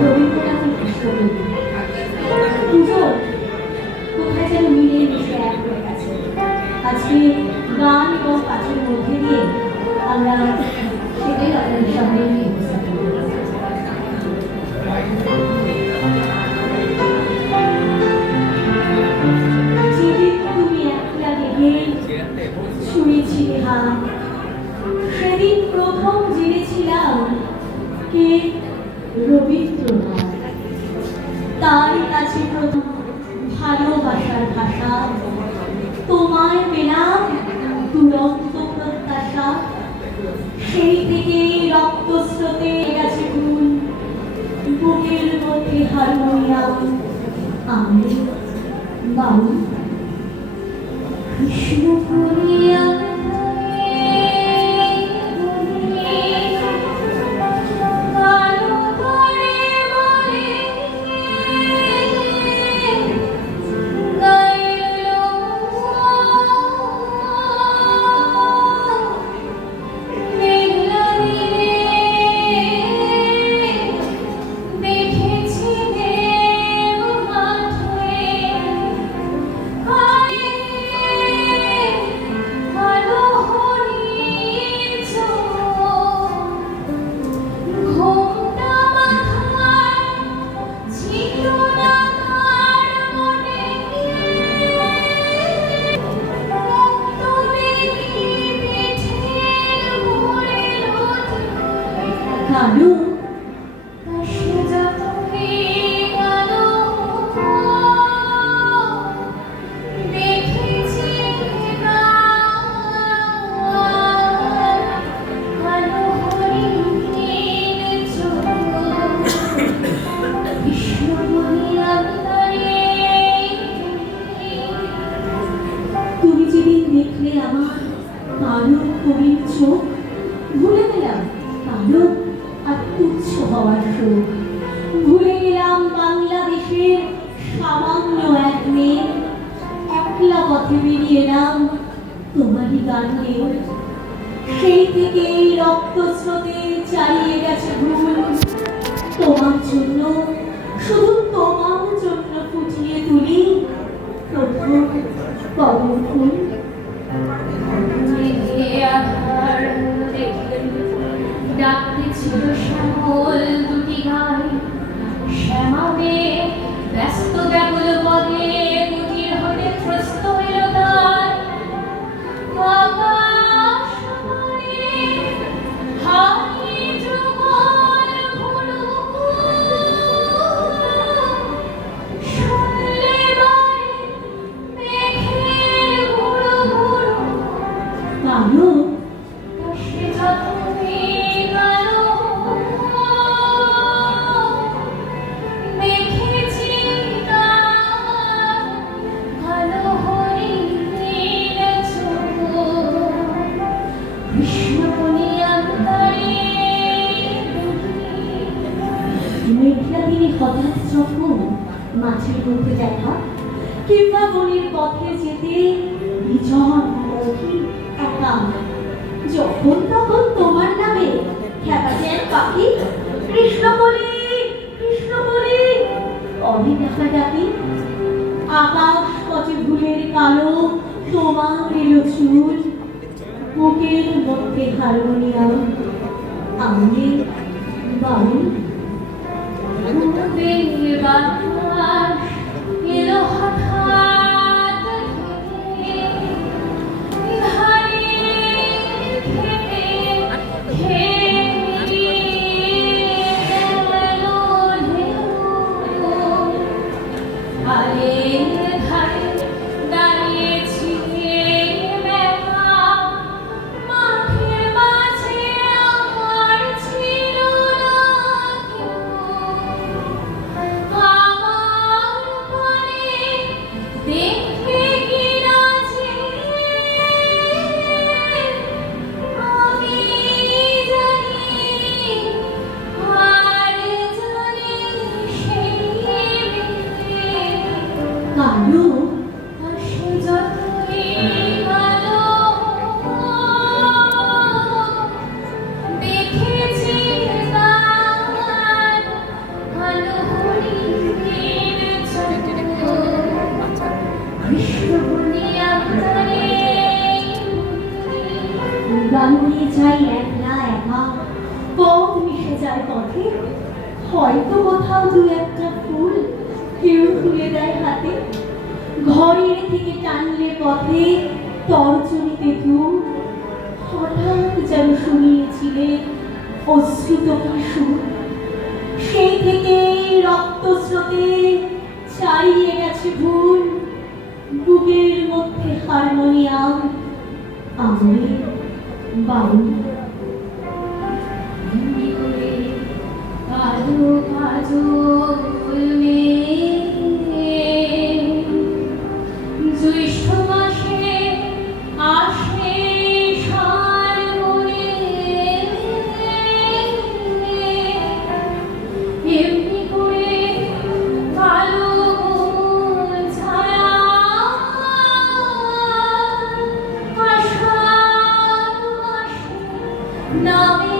রবীন্দ্রনাথের কৃষ্ণকবি দুজন কোথায় যেন মিলে মিশে এক হয়ে গেছে। আজকে গান এবং পাঠের মধ্যে দিয়ে আমরা সেটাই আপনাদের সামনে নিয়ে উপস্থাপন করব। যেদিন তুমি একটা লেগে শুনেছিলে হাত, সেদিন প্রথম জেনেছিলাম কে রবীন্দ্রনাথ। তার কাছে প্রথম ভালোবাসার ভাষা, তোমায় পেলাম দুরন্ত প্রত্যাশা। সেই থেকে রক্তস্রোতে গেছে ফুল, বুকের মধ্যে হারমোনিয়াম, আমি বাউল। কৃষ্ণ করিয়া কালো কাশে যতই কালো দেখেছি কালো হরিণের চোখ বিষ্ণুমণি আবতারে। তুমি যেদিন দেখলে আমার কালো কবির চোখ, ভুলে গেলাম কালো আর তুচ্ছ হওয়ার শোক। ভুলে গেলাম বাংলাদেশের সামান্য এক মেয়ে, একলা পথে বেরিয়ে এলাম তোমারই গান গেয়ে। সেই থেকে এই রক্তস্রোতে চালিয়ে গেছে ভুল, তোমার জন্য, শুধু তোমার জন্য ফুটিয়ে তুলি প্রথম কদম ফুল। ডাকতে ছিল শ্যামল দুটি গায়ে, শ্যামাবে ব্যস্ত ব্যাকুল পদে কুটির হতে ত্রস্ত হইল তার। আকাশ পানে হারি যুগল ভুলু, শুনলে বারে মেঘের গুড়ু গুড়ু। কালো কাশে যতই মেঘলা দিনে হঠাৎ যখন মাছের মধ্যে দেখা, কিংবা বনের পথে যেতে বিজন একা, যখন তখন তোমার নামে খেপাচ্ছে এক পাখি, কৃষ্ণ বলি কৃষ্ণ বলি অনেক দেখা ডাকি। আকাশ পথে ভুলের কালো তোমার এলো চুল, বুকের মধ্যে হারমোনিয়াম, আমি বাউল। বাতাস এলো হঠাৎ যাই একলা একা, পথ মিশে যায় পথে, হয়তো কোথাও দু একটা ফুল কেউ তুলে দেয় হাতে, ঘরের থেকে টানলে পথে তর্জনীতে ধূম, হঠাৎ যেন শুনিয়েছিলে অশ্রুত সুর, সেই থেকে রক্ত স্রোতে চালিয়ে গেছে ভুল, বুকের মধ্যে হারমোনিয়াম, আমি বাউল। এমনি করে কাজু কাজু জ্যৈষ্ঠ মাসে আসে সার মনে, এমনি করে কালো কোমল ছায়া আষাঢ় মাসে নামে